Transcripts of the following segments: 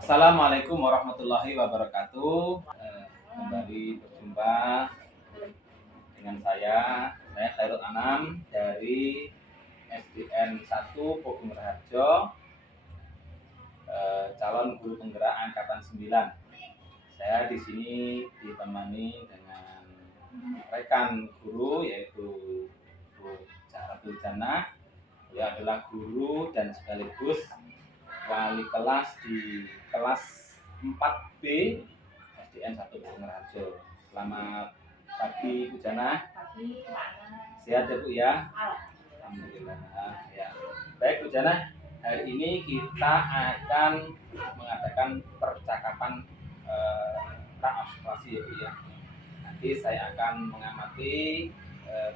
Assalamualaikum warahmatullahi wabarakatuh. Kembali berjumpa dengan saya Khairul Anam dari SDN 1 Pogung Raharjo, calon guru penggerak angkatan 9. Saya di sini ditemani dengan rekan guru yaitu Bu Zahratul Jannah. Dia adalah guru dan sekaligus wali kelas di kelas 4B SDN 1 Pogung Raharjo. Selamat pagi Bu Jannah. Pagi, Sehat ya Bu ya? Alhamdulillah. Alhamdulillah ya. Baik Bu Jannah, hari ini kita akan mengadakan percakapan pra-observasi ya Bu ya. Nanti saya akan mengamati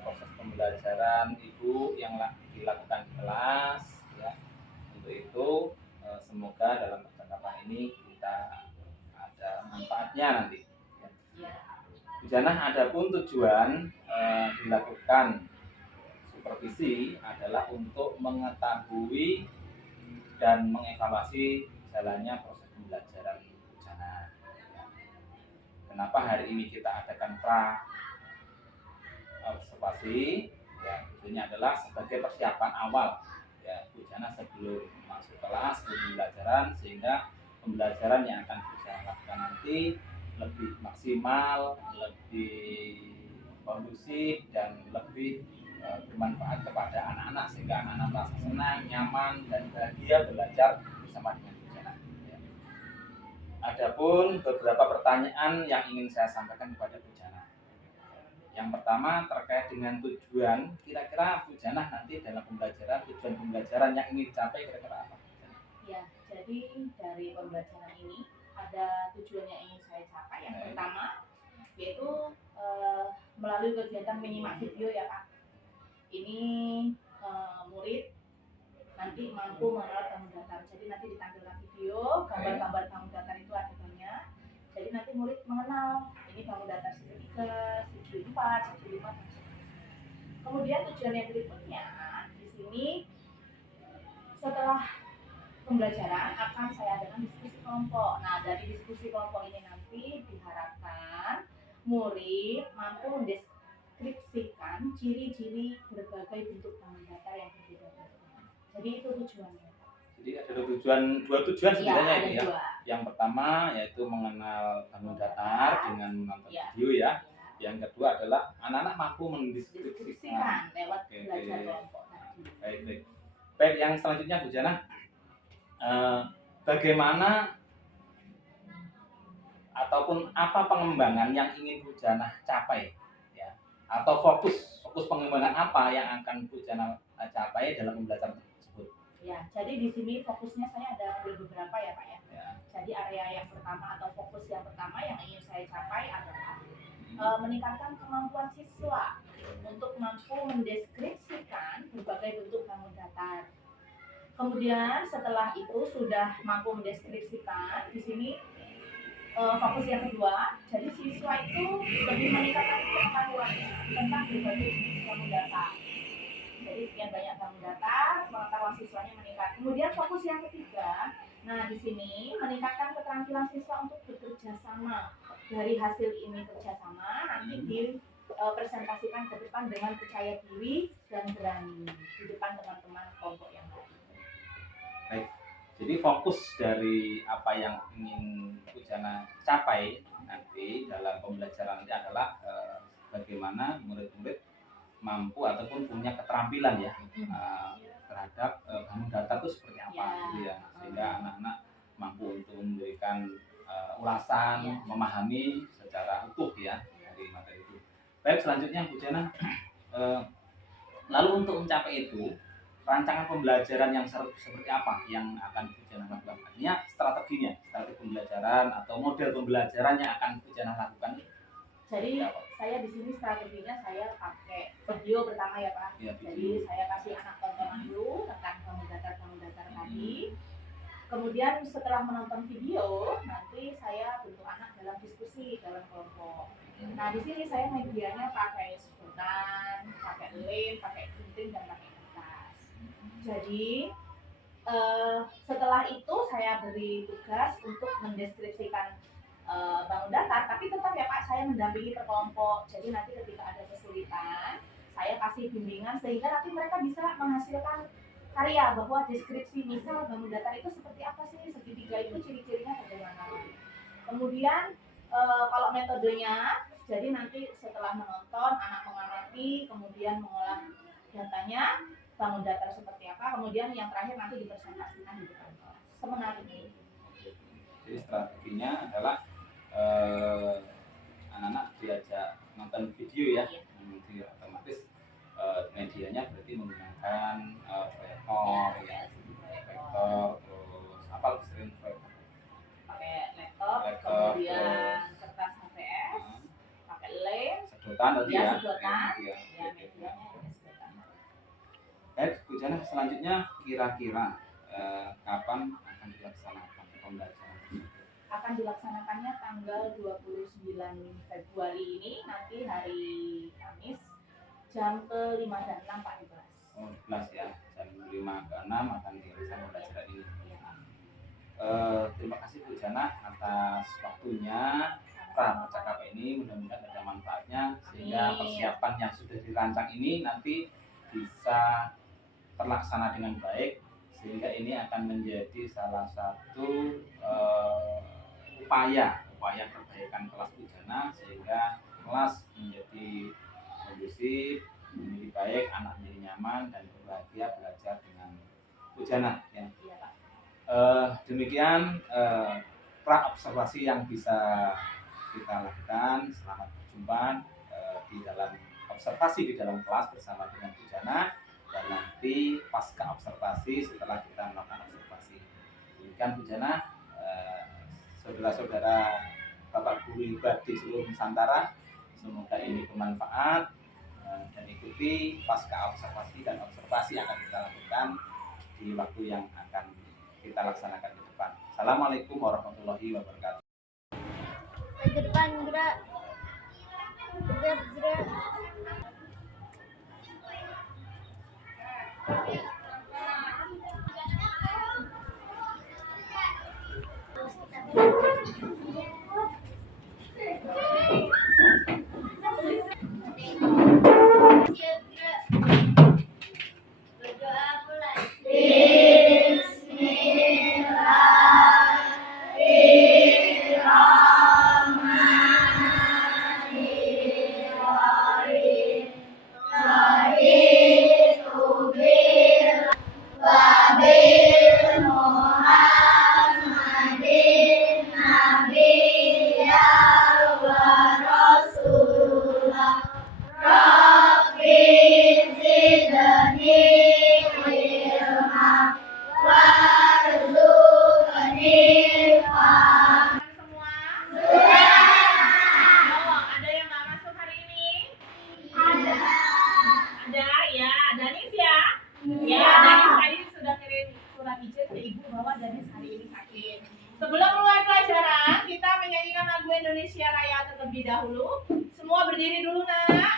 proses pembelajaran Ibu yang dilakukan di kelas ya. Untuk itu semoga dalam percakapan ini kita ada manfaatnya nanti ya. Bu Jannah, adapun tujuan dilakukan supervisi adalah untuk mengetahui dan mengevaluasi jalannya proses pembelajaran Bu Jannah. Kenapa hari ini kita adakan pra-observasi? Ya, tujuannya adalah sebagai persiapan awal ya Bu Jannah sebelum masuk kelas pembelajaran, sehingga pembelajaran yang akan Bu Jannah lakukan nanti lebih maksimal, lebih kondusif dan lebih bermanfaat kepada anak-anak, sehingga anak-anak merasa senang, nyaman dan bahagia belajar bersama dengan Bu Jannah. Ya. Adapun beberapa pertanyaan yang ingin saya sampaikan kepada Bu Jannah. Yang pertama terkait dengan tujuan, kira-kira Bu Jannah nanti dalam pembelajaran, tujuan pembelajaran yang ingin dicapai kira-kira apa? Ya, jadi dari pembelajaran ini ada tujuan yang ingin saya capai. Yang pertama yaitu melalui kegiatan menyimak video ya Pak. Ini murid nanti mampu mengenal bangun datar. Jadi nanti ditampilkan video, gambar-gambar bangun datar itu ada banyak. Jadi nanti murid mengenal ini bangun datar segi 3, segi 4, segi 5. Kemudian tujuan yang berikutnya di sini setelah pembelajaran akan saya adakan diskusi kelompok. Nah, dari diskusi kelompok ini nanti diharapkan murid mampu mendeskripsikan ciri-ciri berbagai bentuk bangun datar yang berbeda-beda. Jadi itu tujuannya. Jadi ada dua tujuan sebenarnya ini ya. Dua. Yang pertama yaitu mengenal bangun datar dengan menonton video ya. Yang kedua adalah anak-anak mampu mendeskripsikan lewat belajar kelompok tadi. Baik, yang selanjutnya Bu Jannah, bagaimana ataupun apa pengembangan yang ingin Bu Jannah capai ya, atau fokus pengembangan apa yang akan Bu Jannah capai dalam pembelajaran tersebut? Ya, jadi di sini fokusnya saya ada beberapa ya Pak ya. Jadi area yang pertama atau fokus yang pertama yang ingin saya capai adalah meningkatkan kemampuan siswa untuk mampu mendeskripsikan berbagai bentuk bangun datar. Kemudian setelah itu sudah mampu mendeskripsikan, di sini fokus yang kedua, jadi siswa itu lebih meningkatkan pengetahuan tentang berbagai jenis bangun datar. Jadi sekian banyak bangun datar, pengetahuan siswanya meningkat. Kemudian fokus yang ketiga, nah di sini meningkatkan keterampilan siswa untuk bekerja sama. Dari hasil ini kerjasama nanti dipresentasikan ke depan dengan percaya diri dan berani di depan teman-teman kelompok yang lain. Baik, jadi fokus dari apa yang ingin Bu Jannah capai nanti dalam pembelajaran nanti adalah bagaimana murid-murid mampu ataupun punya keterampilan ya terhadap bangun datar itu seperti apa gitu ya, sehingga anak-anak mampu untuk memberikan ulasan, memahami secara utuh ya dari materi itu. Baik, selanjutnya Bu Jannah, lalu untuk mencapai itu rancangan pembelajaran yang seperti apa yang akan Bu Jannah lakukan? Artinya strategi pembelajaran atau model pembelajaran yang akan Bu Jannah lakukan. Jadi saya di sini strateginya saya pakai video pertama ya Pak. Ya, jadi saya kasih anak tontonan dulu tentang bangun datar tadi. Kemudian setelah menonton video, nanti saya bentuk anak dalam diskusi dalam kelompok. Nah di sini saya medianya pakai sedotan, pakai lem, pakai gunting dan pakai kertas. Jadi setelah itu saya beri tugas untuk mendeskripsikan bangun datar, tapi tetap ya Pak, saya mendampingi per kelompok. Jadi nanti ketika ada kesulitan, saya kasih bimbingan sehingga nanti mereka bisa menghasilkan karya bahwa deskripsi misal bangun datar itu seperti apa sih, segitiga itu ciri-cirinya bagaimana. Kemudian kalau metodenya, jadi nanti setelah menonton, anak mengamati, kemudian mengolah datanya, bangun datar seperti apa, kemudian yang terakhir nanti dipresentasikan di depan kelas. Semenarik ini. Jadi strateginya adalah anak-anak diajak nonton video ya, nanti otomatis medianya berarti menggunakan proyektor, ya, proyektor, terus apa sering proyektor? Pakai laptop, kemudian kertas HVS, pakai lem, sedotan tadi ya, ya. sedotan, Ya, ya medianya ini sedotan. Baik, Bu Jana, selanjutnya kira-kira kapan akan dilaksanakan pembelajaran tersebut? Akan dilaksanakannya tanggal 29 Februari ini, nanti hari Kamis jam ke-5 dan 6 Pak Ibas. Oh, 11 ya, jam 5 ke 6 akan dilaksanakan pembelajaran ini. Terima kasih Bu Jana atas waktunya. Percakapan ini mudah-mudahan ada manfaatnya sehingga persiapan yang sudah dirancang ini nanti bisa terlaksana dengan baik, sehingga ini akan menjadi salah satu upaya perbaikan kelas Bu Jana sehingga kelas menjadi kondusif, menjadi baik, anak menjadi nyaman dan berbahagia belajar dengan Bu Jana ya. Iya, Pak. Demikian pra-observasi yang bisa kita lakukan. Selamat berjumpa di dalam observasi di dalam kelas bersama dengan Bu Jana, dan nanti pasca observasi setelah kita melakukan observasi. Demikian Bu Jana, saudara-saudara Bapak Guru hebat di seluruh Nusantara, semoga ini bermanfaat dan ikuti pasca observasi dan observasi yang akan kita lakukan di waktu yang akan kita laksanakan ke depan. Assalamualaikum warahmatullahi wabarakatuh. Ke depan gerak. Gerak. Sebelum mulai pelajaran, kita menyanyikan lagu Indonesia Raya terlebih dahulu. Semua berdiri dulu, Nak.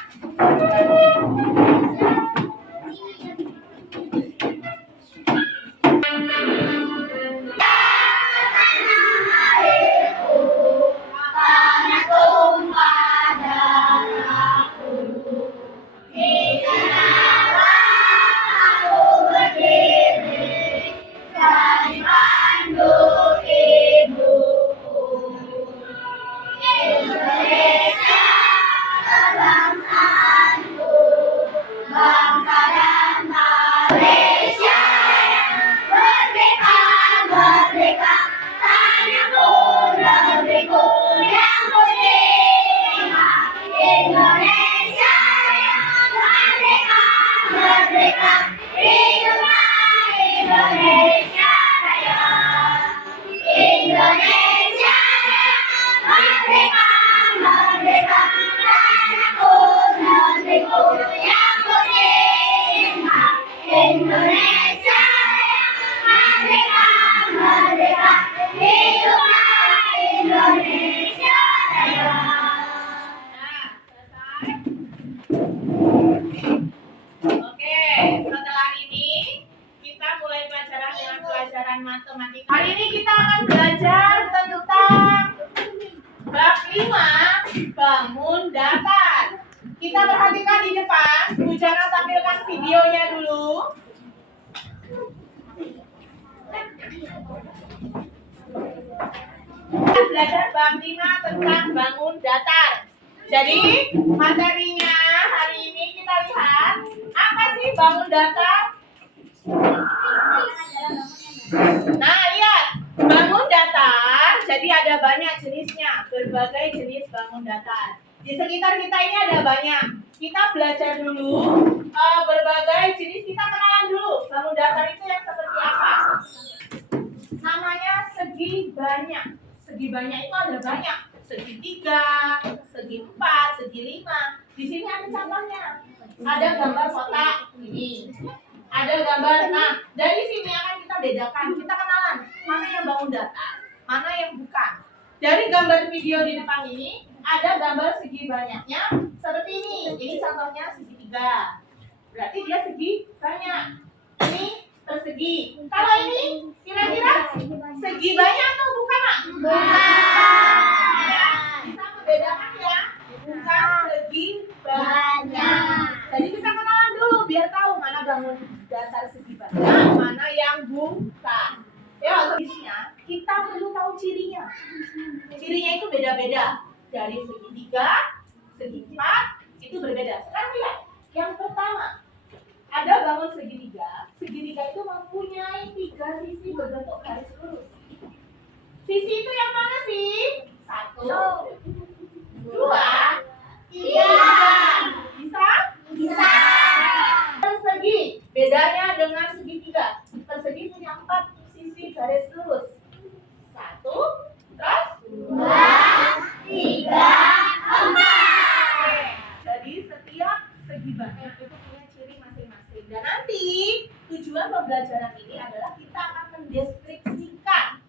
Oke, setelah ini kita mulai pelajaran dengan matematika. Hari ini kita akan belajar tentang bab 5 bangun datar. Kita perhatikan di depan, Bu Jana tampilkan videonya dulu. Kita belajar bab 5 tentang bangun datar. Jadi materinya hari ini kita lihat apa sih bangun datar. Nah, lihat, bangun datar, jadi ada banyak jenisnya, berbagai jenis bangun datar. Di sekitar kita ini ada banyak. Kita belajar dulu berbagai jenis, kita kenalan dulu. Bangun datar itu yang seperti apa? Namanya segi banyak. Segi banyak itu ada banyak. Segi 3, segi 4, segi 5. Di sini ada contohnya. Ada gambar kotak ini. Ada gambar. Nah, dari sini akan kita bedakan, kita kenalan mana yang bangun datar, mana yang bukan. Dari gambar video di depan ini ada gambar segi banyaknya seperti ini. Ini contohnya segi 3. Berarti dia segi banyak. Ini persegi. Kalau ini kira-kira segi banyak atau bukan, Mak? Ya, bisa membedakan ya. Bukan segi banyak. Jadi kita kenalan dulu biar tahu mana bangun datar segi banyak, mana yang bukan. Ya, habisnya kita perlu tahu cirinya. Cirinya itu beda-beda. Dari segi 3, segi 4 itu berbeda. Sekarang lihat, yang pertama ada bangun segi 3. Segi 3 itu mempunyai 3 sisi berbentuk garis lurus. Sisi itu yang mana sih? 1, 2, 3. Bisa? Bisa. Persegi, bedanya dengan segi 3. Persegi punya 4 sisi garis lurus. 1, terus 2, 3, 4. Jadi setiap segi banyak itu punya ciri masing-masing. Dan nanti tujuan pembelajaran ini adalah kita akan mendeskripsikan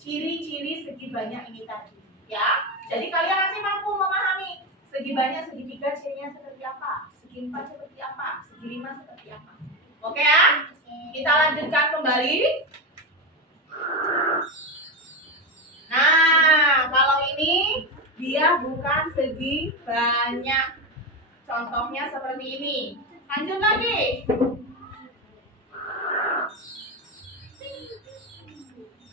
ciri-ciri segi banyak ini tadi. Ya, jadi kalian nanti mampu memahami segi banyak, segi 3 cirinya seperti apa, segi 4 seperti apa, segi 5 seperti apa. Oke ya? Kita lanjutkan kembali. Nah, kalau ini dia bukan segi banyak. Contohnya seperti ini. Lanjut lagi.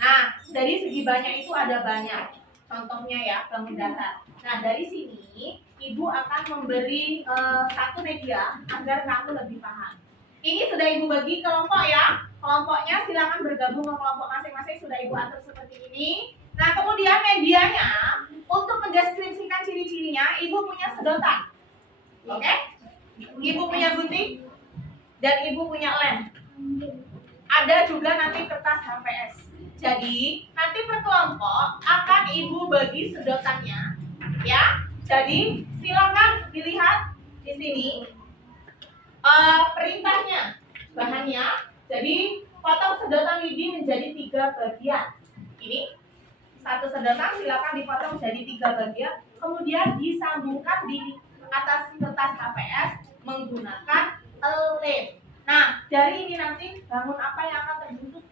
Nah, dari segi banyak itu ada banyak. Contohnya ya, bangun datar. Nah, dari sini Ibu akan memberi satu media agar kamu lebih paham. Ini sudah Ibu bagi kelompok ya. Kelompoknya silakan bergabung ke kelompok masing-masing, sudah Ibu atur seperti ini. Nah, kemudian medianya untuk mendeskripsikan ciri-cirinya, Ibu punya sedotan. Oke? Ibu punya gunting dan Ibu punya lem. Ada juga nanti kertas HVS. Jadi, nanti per kelompok akan Ibu bagi sedotannya, ya. Jadi, silakan dilihat di sini perintahnya, bahannya. Jadi, potong sedotan lidi menjadi 3 bagian. Ini satu sedotan silakan dipotong jadi 3 bagian, kemudian disambungkan di atas kertas HVS menggunakan lem. Nah, dari ini nanti bangun apa yang akan terbentuk?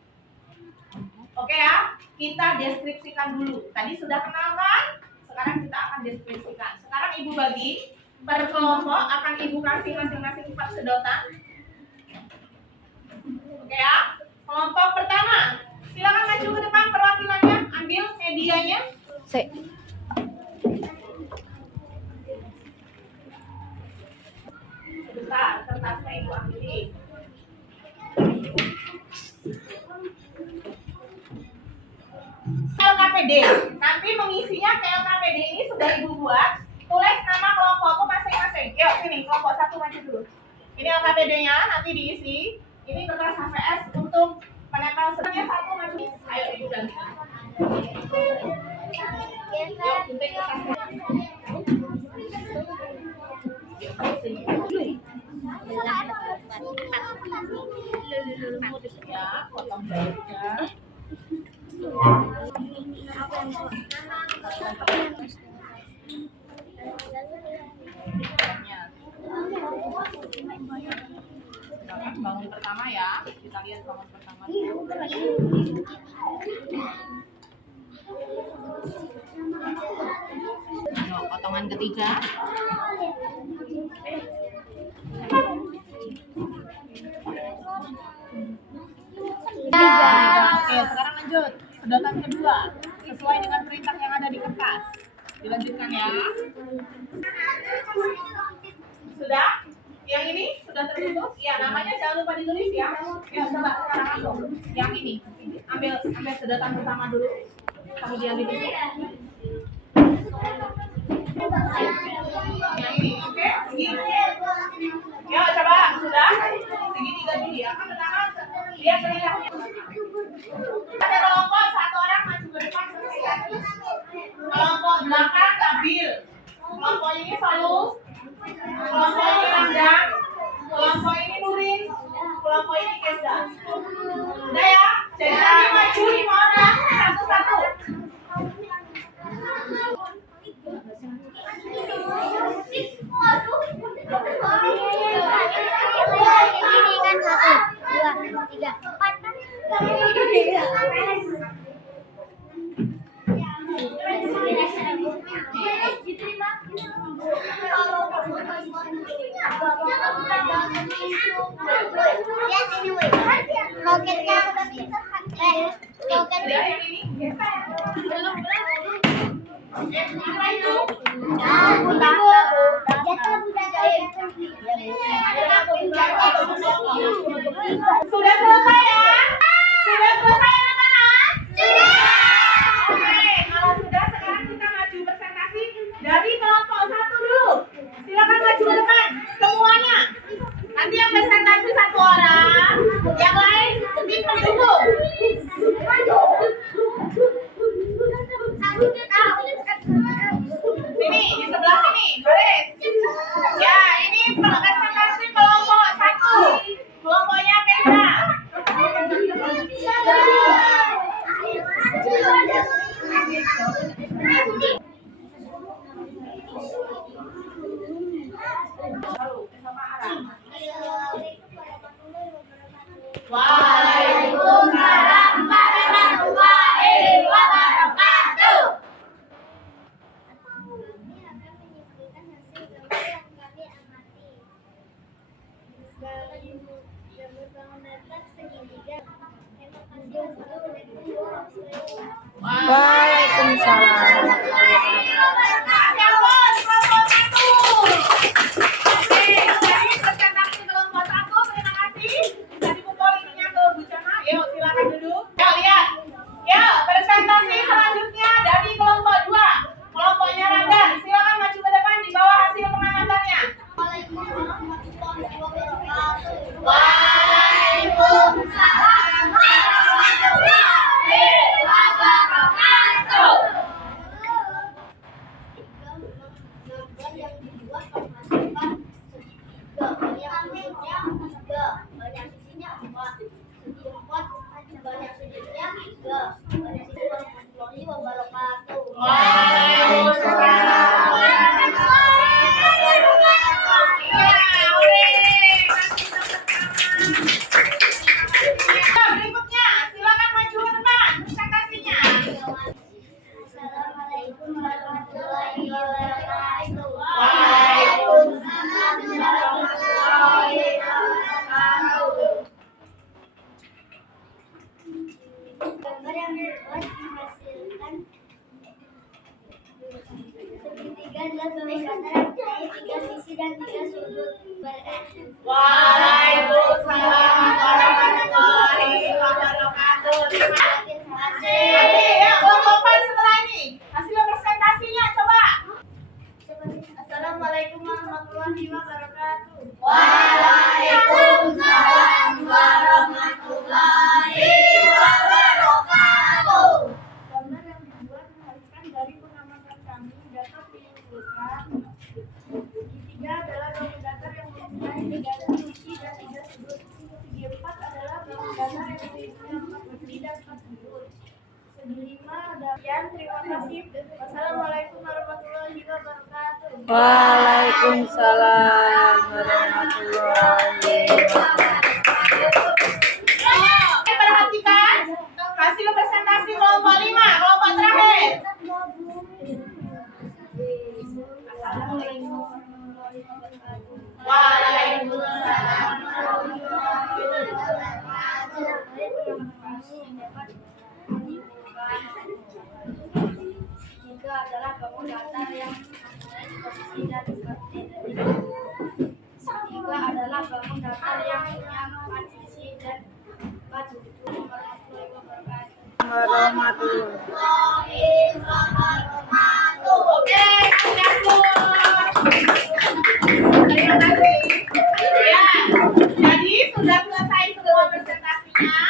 Oke ya, kita deskripsikan dulu. Tadi sudah kenal kan? Sekarang kita akan deskripsikan. Sekarang Ibu bagi per kelompok, akan Ibu kasih masing-masing 4 sedotan. Oke ya, kelompok pertama. Silakan maju ke depan perwakilannya, ambil medianya. Sebentar, kertasnya Ibu ambilin. LKPD. Nanti mengisinya ke LKPD ini sudah Ibu buat. Tulis nama kelompokku masing-masing. Yuk sini, kelompok 1 maju dulu. Ini LKPD-nya nanti diisi. Ini kertas HVS untuk penempel sebenarnya 1 maju. Ayo Ibu ganti. Yuk, gunting kertasnya. Ya, potong baiknya. bangun pertama ya. Kita lihat bangun pertama. Yuk, potongan ketiga. Oke, sekarang lanjut. Sedotan kedua sesuai dengan perintah yang ada di kertas. Dilanjutkan ya. Sudah? Yang ini sudah tertutup? Ya, namanya jangan lupa ditulis ya. Ya, coba sekarang langsung. Yang ini. Ambil sedotan pertama dulu. Kemudian ditutup. Yang ini, oke? Segini. Ya, coba. Sudah? Segitiga dulu ya. Kan pertama lihat selilahnya. Ada kelompok satu orang maju ke depan selesai. Kelompok belakang ambil. Kelompok ini selalu. Kelompok ini Randang. Kelompok ini Nurin. Kelompok ini Keza. Udah ya? Jadi nanti maju 5 orang satu-satu. Ini kan 1, 2, 3, Sudah selesai ya? Sudah selesai anak-anak? Sudah. Oke, kalau sudah sekarang kita maju presentasi dari kelompok 1 dulu. Silakan maju ke depan semuanya. Nanti yang presentasi 1 orang, yang lain tim pendukung. Sini, di sebelah sini, baris. Ya, ini presentasi kelompok 1. Kelompoknya Keza. Waalaikumsalam warahmatullahi wabarakatuh. Waalaikumsalam. Presentasi selanjutnya dari kelompok 2. Kelompoknya Randang. Silakan maju ke depan di bawah hasil pengamatannya. Waalaikumsalam warahmatullahi wabarakatuh. Berikutnya, silakan maju ke depan presentasinya. Assalamualaikum warahmatullahi wabarakatuh. Waalaikumsalam warahmatullahi wabarakatuh. Gambar yang dibuat menghasilkan segitiga adalah bagaimana mempunyai 3 sisi dan 3 sudut. Waalaikumsalam warahmatullahi wabarakatuh. Terima kasih. Ya, kelompok setelah ini hasil presentasinya coba. Assalamualaikum warahmatullahi wabarakatuh. Waalaikumsalam warahmatullahi wabarakatuh. Gambar yang dibuat menghasilkan dari pengamatan kami dapat menyimpulkan segitiga adalah bangun datar yang mempunyai 3 sisi dan 3 sudut. Segi 4 adalah bangun datar yang mempunyai 4 sisi dan 4 sudut. Segi 5 adalah terima kasih. Wassalamualaikum warahmatullahi wabarakatuh. Waalaikumsalam warahmatullahi wabarakatuh. datar yang punya partisi dan Assalamualaikum warahmatullahi wabarakatuh. Oke, terima kasih. Ya, jadi sudah selesai semua presentasinya.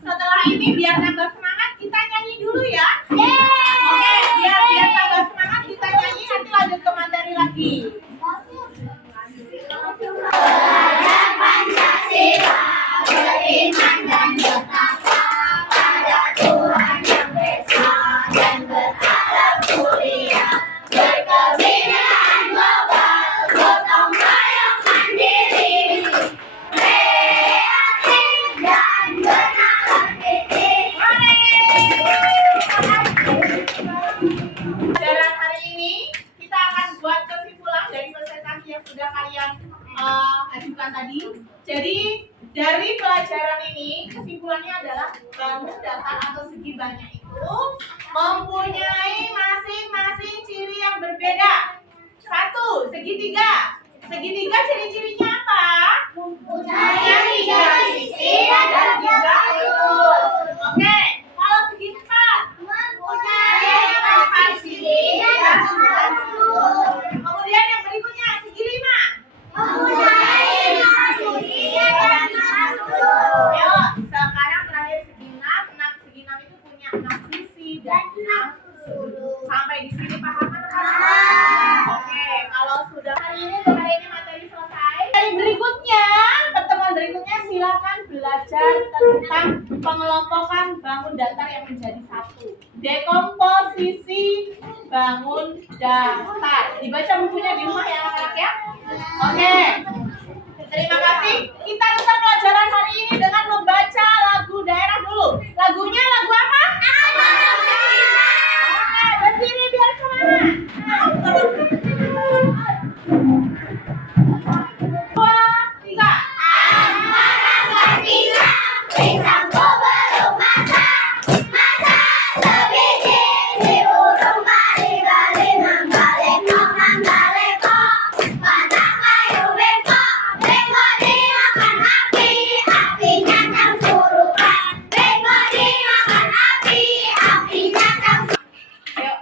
Setelah ini biar tambah semangat kita nyanyi dulu ya. Oke, biar tambah semangat kita nyanyi, nanti lanjut ke materi lagi. Pancasila, beriman dan bertakwa pada Tuhan yang Esa dan berharap mulia, berkebinekaan global, gotong royong mandiri, kreatif dan bernalar titik. Pelajaran hari ini kita akan buat kesimpulan dari presentasi yang sudah kalian ajukan tadi. Jadi dari pelajaran ini kesimpulannya adalah bangun datar atau segi banyak itu mempunyai masing-masing ciri yang berbeda. Satu, segitiga. Segitiga ciri-cirinya apa? Mempunyai tiga sisi dan tiga sudut. Oke, kalau segi empat mempunyai empat sisi dan empat sudut. Kemudian yang berikutnya segi lima mempunyai lima sisi dan lima sudut. Ayo, sekarang terakhir segi enam. Segi enam itu punya enam sisi dan enam sudut. Sampai di sini paham kan? Oke, kalau sudah hari ini materi selesai. Dari berikutnya, pertemuan berikutnya silakan belajar tentang pengelompokan bangun datar yang menjadi satu. Dekomposisi bangun datar. Dibaca bukunya di rumah ya anak-anak ya. Oke. Terima kasih. Kita tutup pelajaran hari ini dengan membaca lagu daerah dulu. Lagunya lagu apa? Oke, berdiri biar semangat. Dua, tiga. Amarah gak bisa, pisangku belum masak. Masa sebiji di urung bali-bali manggalekok. Panas kayu bengkok, bengkok dimakan api, apinya cang surupan. Bengkok dimakan api, apinya cang surupan. Ayo.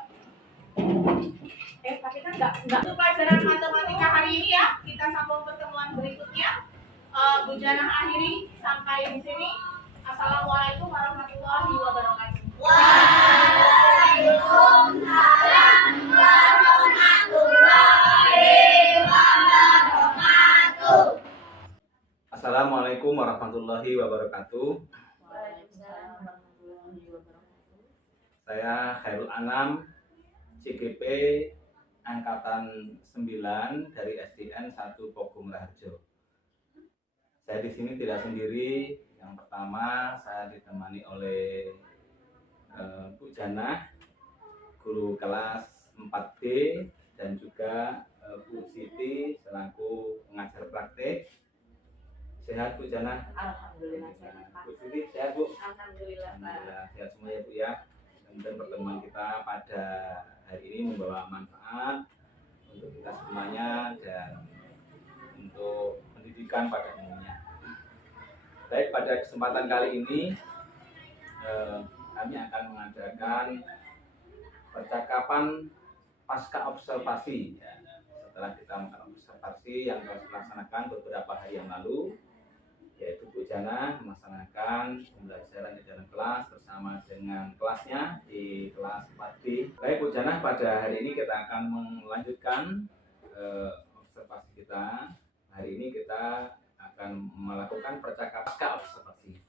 Tapi kan enggak. Untuk pelajaran matematika hari ini ya, kita sambung pertemuan berikutnya. Bu Janah akhiri sampai di sini. Assalamualaikum warahmatullahi wabarakatuh. Waalaikumsalam warahmatullahi wabarakatuh. Assalamualaikum warahmatullahi wabarakatuh. Saya Khairul Anam, CGP Angkatan 9 dari SDN 1 Pogong Raharjo. Saya di sini tidak sendiri. Yang pertama saya ditemani oleh Bu Janah, guru kelas 4D, dan juga Bu Siti selaku pengajar praktek. Sehat Bu Janah? Alhamdulillah sehat Pak. Bu Siti sehat Bu? Alhamdulillah Pak. Alhamdulillah sehat semua ya Bu ya. Dan pertemuan kita pada hari ini membawa manfaat untuk kita semuanya dan untuk pendidikan pada umumnya. Baik, pada kesempatan kali ini kami akan mengadakan percakapan pasca observasi. Setelah kita melakukan observasi yang telah dilaksanakan beberapa hari yang lalu, yaitu Bu Janah melaksanakan pembelajaran di dalam kelas bersama dengan kelasnya di kelas 4D. Baik Bu Janah, pada hari ini kita akan melanjutkan observasi kita. Hari ini kita akan melakukan percakapan pasca observasi.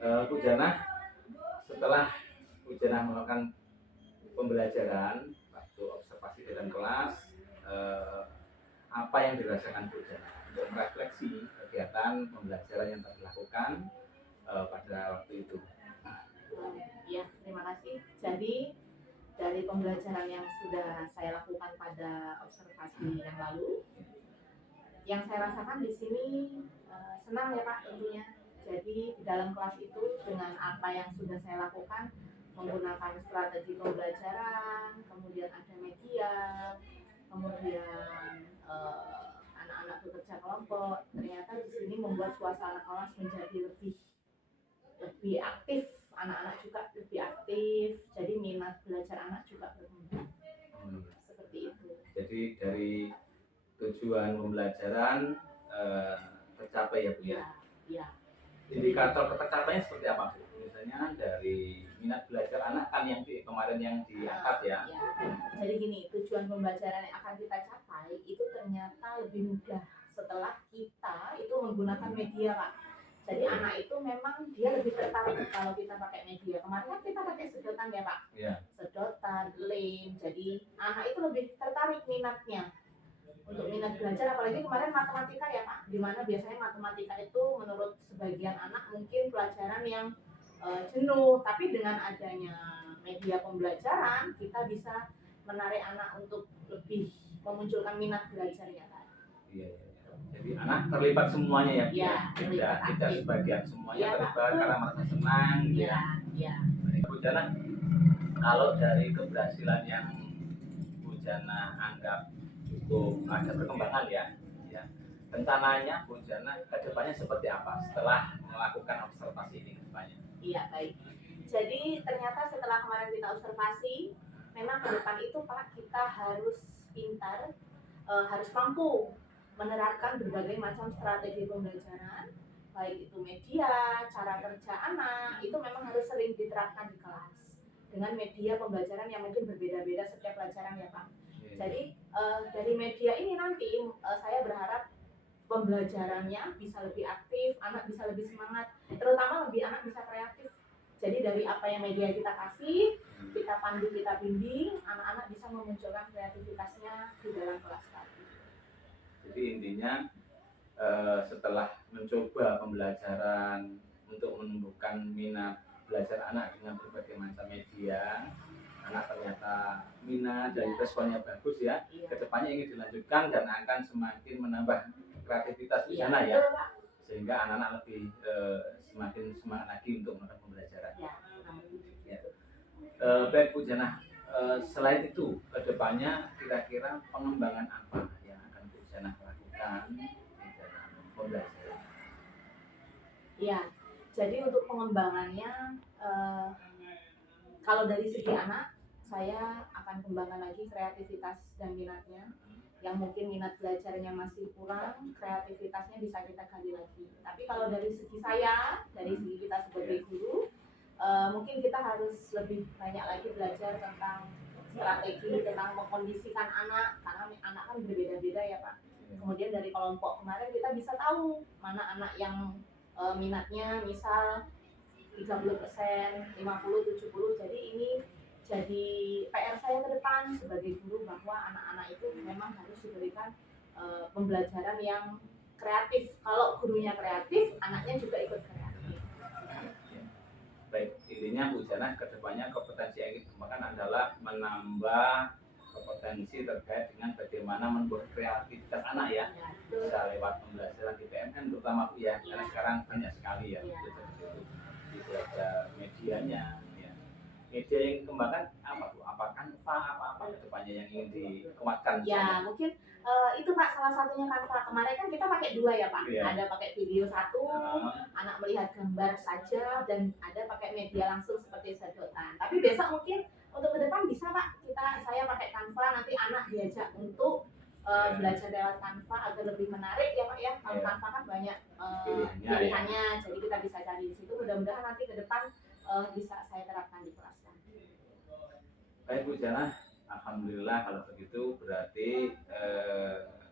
Bu Janah, setelah Bu Janah melakukan pembelajaran waktu observasi dalam kelas, apa yang dirasakan Bu Janah untuk merefleksi kegiatan pembelajaran yang telah dilakukan pada waktu itu? Ya, terima kasih. Jadi dari pembelajaran yang sudah saya lakukan pada observasi yang lalu, yang saya rasakan di sini senang ya Pak tentunya. Jadi di dalam kelas itu dengan apa yang sudah saya lakukan, menggunakan strategi pembelajaran, kemudian ada media, kemudian anak-anak bekerja kelompok, ternyata di sini membuat suasana kelas menjadi lebih aktif, anak-anak juga lebih aktif, jadi minat belajar anak juga berkembang. Seperti itu. Jadi dari tujuan pembelajaran tercapai ya Bu ya? Iya. Indikator tercapainya seperti apa Bu? Misalnya dari minat belajar anak kan yang kemarin yang diangkat ya. Jadi gini, tujuan pembelajaran yang akan kita capai itu ternyata lebih mudah setelah kita itu menggunakan media Pak. Jadi anak itu memang dia lebih tertarik kalau kita pakai media. Kemarin kan kita pakai sedotan ya Pak. Iya. Sedotan, lem. Jadi anak itu lebih tertarik minatnya untuk minat belajar, apalagi kemarin matematika ya Pak, dimana biasanya matematika itu menurut sebagian anak mungkin pelajaran yang jenuh, tapi dengan adanya media pembelajaran kita bisa menarik anak untuk lebih memunculkan minat belajarnya Pak. Iya. Jadi anak terlibat semuanya ya Bu? Iya, Tidak sebagian, semuanya Iya, terlibat Pak. karena merasa senang. Iya. Bu Jana, kalau dari keberhasilan yang Bu Jana anggap cukup ada perkembangan ya, rencananya Bu Jana ke depannya seperti apa setelah melakukan observasi ini ke depannya? Iya, baik. Jadi ternyata setelah kemarin kita observasi, memang ke depan itu Pak kita harus pintar, harus mampu menerapkan berbagai macam strategi pembelajaran, baik itu media, cara kerja anak, itu memang harus sering diterapkan di kelas dengan media pembelajaran yang mungkin berbeda-beda setiap pelajaran ya Pak. Jadi dari media ini nanti saya berharap pembelajarannya bisa lebih aktif, anak bisa lebih semangat, terutama lebih anak bisa kreatif. Jadi dari apa yang media kita kasih, kita pandu, kita bimbing, anak-anak bisa memunculkan kreativitasnya di dalam kelas tadi. Jadi intinya setelah mencoba pembelajaran untuk menumbuhkan minat belajar anak dengan berbagai macam media, anak ternyata minat dan responnya bagus ya. Kedepannya ingin dilanjutkan dan akan semakin menambah kreativitas di sana ya, sehingga anak-anak lebih semakin semangat lagi untuk melakukan pembelajaran. Baik Bu Jana, selain itu kedepannya kira-kira pengembangan apa yang akan Bu Jana lakukan di dalam pembelajaran? Ya, jadi untuk pengembangannya kalau dari segi anak, saya akan kembangkan lagi kreativitas dan minatnya. Yang mungkin minat belajarnya masih kurang, kreativitasnya bisa kita gali lagi. Tapi kalau dari segi saya, dari segi kita sebagai guru, mungkin kita harus lebih banyak lagi belajar tentang strategi, tentang mengkondisikan anak, karena anak kan berbeda-beda ya Pak. Kemudian dari kelompok kemarin kita bisa tahu mana anak yang minatnya misal 30%, 50, 70. Jadi ini jadi PR saya ke depan sebagai guru, bahwa anak-anak itu memang harus diberikan pembelajaran yang kreatif. Kalau gurunya kreatif, anaknya juga ikut kreatif. Baik, intinya Bu Jana kedepannya kompetensi yang dikembangkan adalah menambah kompetensi terkait dengan bagaimana membuat kreativitas anak ya, bisa lewat pembelajaran di PMN terutama Bu ya, karena sekarang banyak sekali ya, di belajar medianya. Media yang dikembangkan apa tuh? Apa Canva, apa kedepannya yang ingin dikuatkan? Ya, mungkin itu Pak salah satunya Canva. Kemarin kan kita pakai 2 ya Pak. Ada pakai video 1, anak melihat gambar saja, dan ada pakai media langsung seperti sedotan. Tapi besok mungkin untuk ke depan bisa Pak, saya pakai Canva, nanti anak diajak untuk belajar lewat Canva agar lebih menarik ya Pak ya. Kalau Canva kan banyak pilihannya, jadi kita bisa cari di situ. Mudah-mudahan nanti ke depan bisa saya terapkan di kelas. Baik Bu Jana, alhamdulillah kalau begitu berarti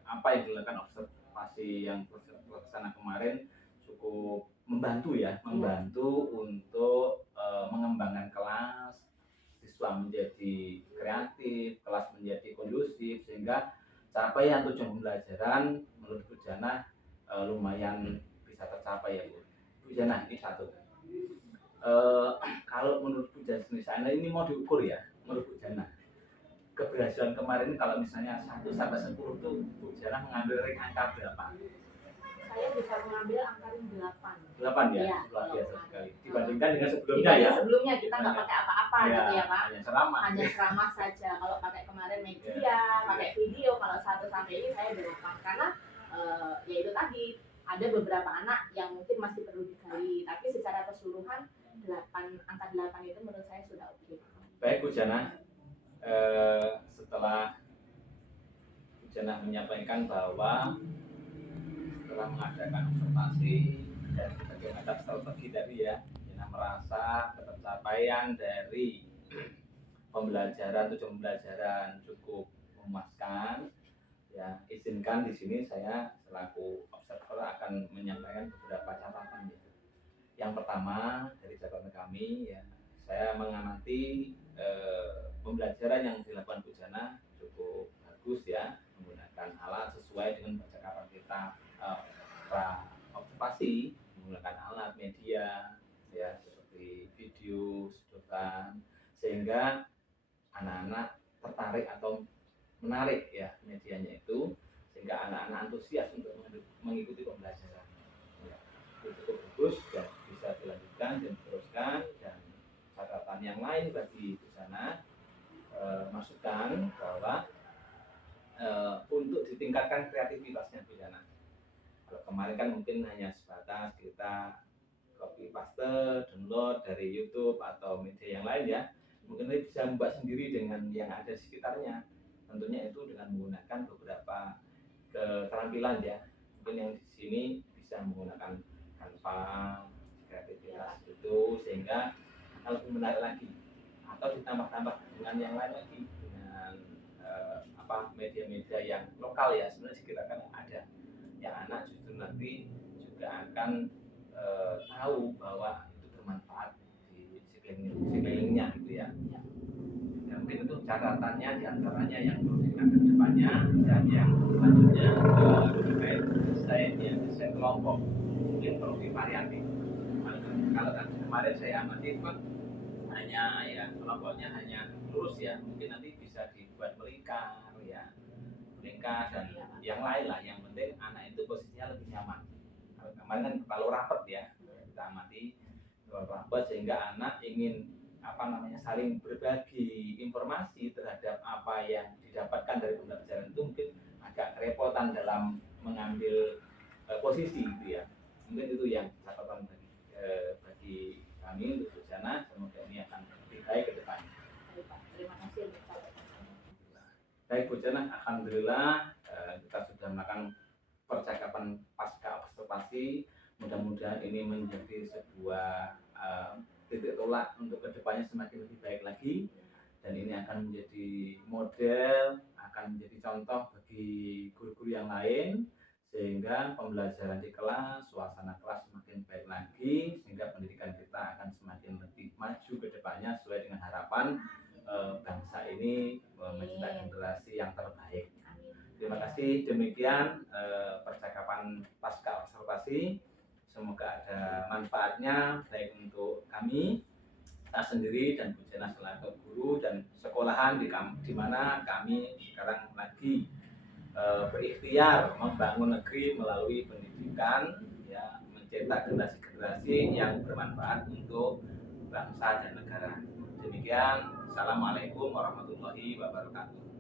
apa yang dilakukan observasi yang terlaksana kemarin cukup membantu ya, membantu untuk mengembangkan kelas, siswa menjadi kreatif, kelas menjadi kondusif, sehingga capaian tujuan pembelajaran menurut Bu Jana lumayan bisa tercapai ya Bu. Bu Jana, ini satu. Kalau menurut Bu Jana sendiri, ini mau diukur ya, menurut Bu Jana keberhasilan kemarin kalau misalnya 1 sampai 10 tuh Bu Jana mengambil rank angka berapa? Saya bisa mengambil angka 8. 8 ya? Iya, luar biasa sekali. Dibandingkan dengan sebelumnya ya? Sebelumnya kita nggak pakai apa-apa gitu ya Pak. Hanya ceramah saja. Kalau pakai kemarin media, pakai video, kalau 1 sampai ini saya 8. Karena yaitu tadi ada beberapa anak yang mungkin masih perlu digali, tapi secara keseluruhan angka 8 itu menurut saya sudah oke. Baik Bu Jana, setelah Bu Jana menyampaikan bahwa setelah mengadakan observasi dan bagaimana strategi tadi ya, Jana merasa pencapaian dari tujuan pembelajaran cukup memuaskan. Ya, izinkan di sini saya selaku observer akan menyampaikan beberapa catatan. Yang pertama dari catatan kami ya, saya mengamati pembelajaran yang dilakukan Bu Jana cukup bagus ya, menggunakan alat sesuai dengan percakapan kita, observasi menggunakan alat media ya seperti video, sedotan, sehingga anak-anak tertarik atau menarik ya medianya itu, sehingga anak-anak antusias untuk mengikuti pembelajaran ya, itu cukup bagus dan bisa dilanjutkan dan diteruskan. Dan catatan yang lain bagi di sana masukan bahwa untuk ditingkatkan kreativitasnya di sana. Kalau kemarin kan mungkin hanya sebatas kita copy paste, download dari YouTube atau media yang lain ya, mungkin ini bisa membuat sendiri dengan yang ada di sekitarnya. Tentunya itu dengan menggunakan beberapa keterampilan ya. Mungkin yang di sini bisa menggunakan Canva, kreativitas itu, sehingga lebih menarik lagi. Atau ditambah-tambah dengan yang lain lagi, dengan media-media yang lokal ya. Sebenarnya sekitar kan ada. Yang anak justru nanti juga akan tahu bahwa itu bermanfaat di sekelilingnya gitu ya. Mungkin itu catatannya diantaranya yang perlu diingat ke depannya. Dan yang selanjutnya terkait desain kelompok mungkin perlu divariasi. Kalau tadi kemarin saya amati kan hanya ya kelompoknya hanya lurus ya, mungkin nanti bisa dibuat melingkar ya, melingkar dan yang lain lah. Yang penting anak itu posisinya lebih nyaman. Kalau kemarin kan terlalu rapat ya, kita amati terlalu rapat sehingga anak ingin saling berbagi informasi terhadap apa yang didapatkan dari pembelajaran itu, mungkin agak kerepotan dalam mengambil posisi gitu ya. Mungkin itu yang catatan bagi kami untuk Bu Jana. Semoga ini akan lebih baik ke depannya. Terima kasih. Baik Bu Jana, alhamdulillah kita sudah melakukan percakapan pasca observasi. Mudah-mudahan ini menjadi sebuah titik tolak untuk kedepannya semakin lebih baik lagi, dan ini akan menjadi model, akan menjadi contoh bagi guru-guru yang lain, sehingga pembelajaran di kelas, suasana kelas semakin baik lagi, sehingga pendidikan kita akan semakin lebih maju ke depannya sesuai dengan harapan bangsa ini mencetak generasi yang terbaik. Terima kasih. Demikian percakapan pasca observasi. Semoga ada manfaatnya baik untuk kami sendiri dan Bu Jana selaku guru dan sekolahan di mana kami sekarang lagi berikhtiar membangun negeri melalui pendidikan ya, mencetak generasi-generasi yang bermanfaat untuk bangsa dan negara. Demikian, Assalamualaikum warahmatullahi wabarakatuh.